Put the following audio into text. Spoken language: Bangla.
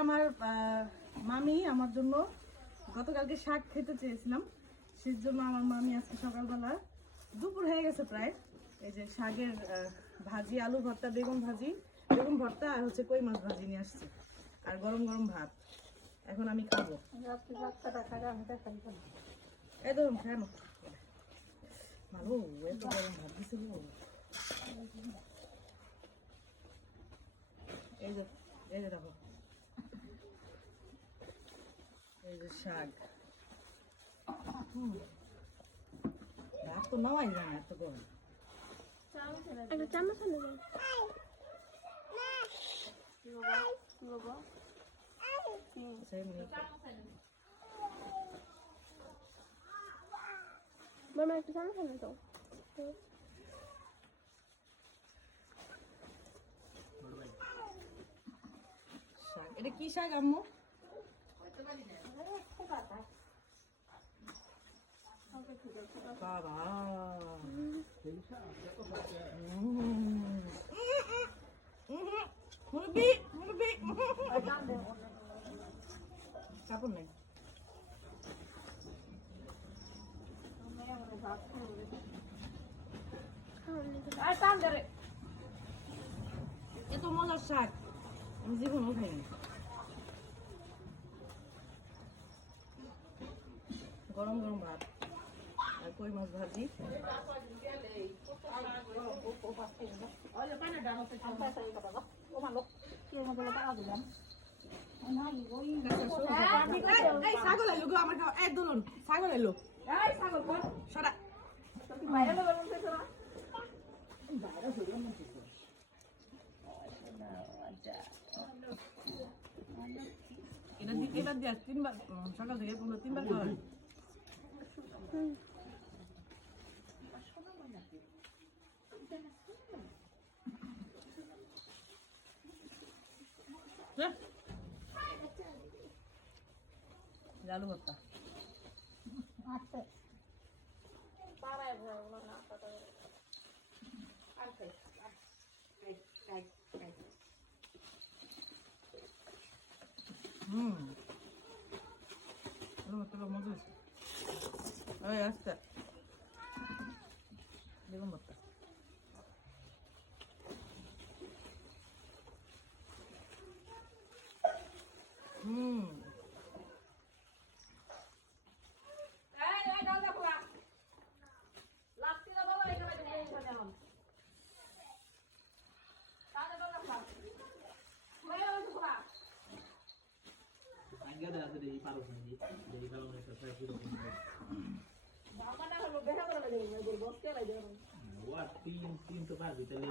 আমার মামি আমার জন্য গতকালকে শাক খেতে চেয়েছিলাম, সেই জন্য আমার মামি আজকে সকালবেলা দুপুর হয়ে গেছে প্রায়, এই যে শাকের ভাজি, আলু ভর্তা, বেগুন ভর্তা আর হচ্ছে কই মাছ ভাজি নিয়ে আসছে, আর গরম গরম ভাত। এখন আমি খাবো। এই ধরুন কেন ভালো এত গরম ভাত দিছিল। এই যে দেখো, এই যে শাক, ভাত তো নেওয়াই যায় না এত গরম। একটা চামচ হলো মামা, একটা চামচ হলো তো। শাক, এটা কি শাক আম্মু? বাবা মুরগি কাপড় নেই। এত মজার শাক আমি জীবনও খাইনি। গরম গরম ভাত আর কই মাছ ভাজি। ছাগল এলো গো আমার, দোলন ছাগল এলো, সরা এটা দিয়ে 3 বার সকাল থেকে 3 বার খাওয়া। আলু ভর্তা আলু ভর্তা মজা হয়েছে। ওই আচ্ছা বেগুন ভর্তা। তিন তো পারবি তাহলে